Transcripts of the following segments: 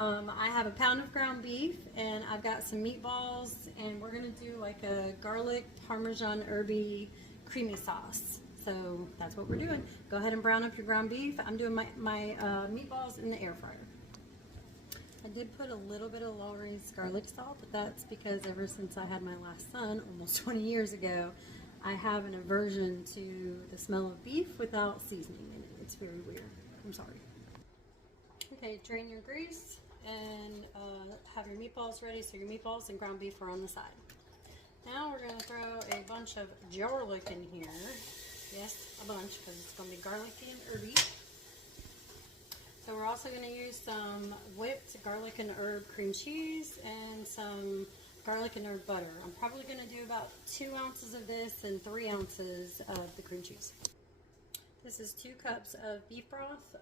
I have a pound of ground beef and I've got some meatballs and we're gonna do like a garlic parmesan herby creamy sauce. So that's what we're doing. Go ahead and brown up your ground beef. I'm doing my meatballs in the air fryer. I did put a little bit of Lawry's garlic salt, but that's because ever since I had my last son almost 20 years ago, I have an aversion to the smell of beef without seasoning in it. It's very weird. I'm sorry. Okay, drain your grease and have your meatballs ready. So your meatballs and ground beef are on the side. Now we're going to throw a bunch of garlic in here. Yes, a bunch, because it's going to be garlicky and herby. So we're also going to use some whipped garlic and herb cream cheese and some garlic and herb butter. I'm probably going to do about 2 ounces of this and 3 ounces of the cream cheese. This is 2 cups of beef broth.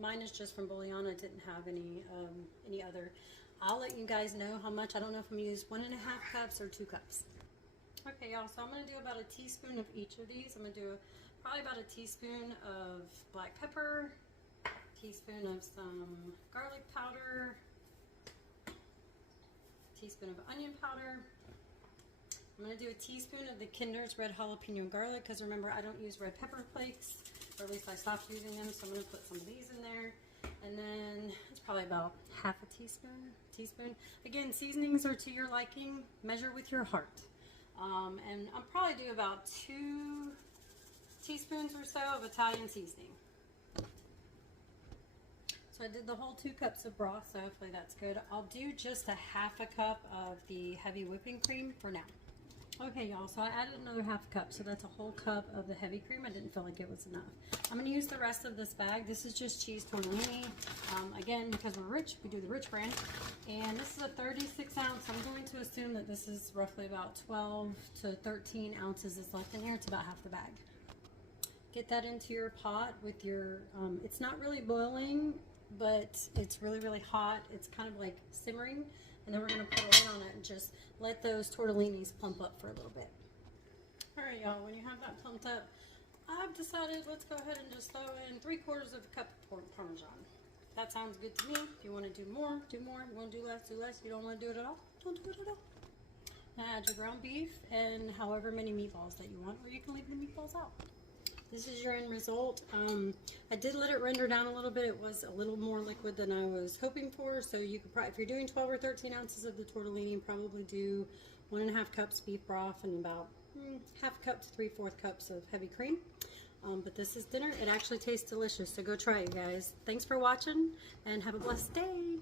Mine is just from bouillon. I didn't have any other. I'll let you guys know how much. I don't know if I'm going to use 1.5 cups or 2 cups. Okay, y'all, so I'm going to do about a teaspoon of each of these. I'm going to do probably about a teaspoon of black pepper, teaspoon of some garlic powder, teaspoon of onion powder. I'm going to do a teaspoon of the Kinder's red jalapeno garlic, because remember, I don't use red pepper flakes, or at least I stopped using them, so I'm going to put some of these in there. And then it's probably about half a teaspoon. Again, seasonings are to your liking. Measure with your heart. And I'll probably do about 2 teaspoons or so of Italian seasoning. So I did the whole 2 cups of broth, so hopefully that's good. I'll do just a half a cup of the heavy whipping cream for now. Okay, y'all, so I added another half a cup, so that's a whole cup of the heavy cream. I didn't feel like it was enough. I'm going to use the rest of this bag. This is just cheese tortellini. Again, because we're rich, we do the rich brand. And this is a 36 ounce. I'm going to assume that this is roughly about 12 to 13 ounces is left in here. It's about half the bag. Get that into your pot with your, it's not really boiling, but it's really, really hot. It's kind of like simmering. And then we're going to put a lid on it and just let those tortellinis plump up for a little bit. All right, y'all, when you have that plumped up, I've decided let's go ahead and just throw in 3/4 of a cup of Parmesan. That sounds good to me. If you want to do more, do more. If you want to do less, do less. If you don't want to do it at all, don't do it at all. Now add your ground beef and however many meatballs that you want, or you can leave the meatballs out. This is your end result. I did let it render down a little bit. It was a little more liquid than I was hoping for. So you could probably, if you're doing 12 or 13 ounces of the tortellini, probably do 1.5 cups beef broth and about half a cup to 3/4 cups of heavy cream. But this is dinner. It actually tastes delicious. So go try it, guys. Thanks for watching and have a blessed day.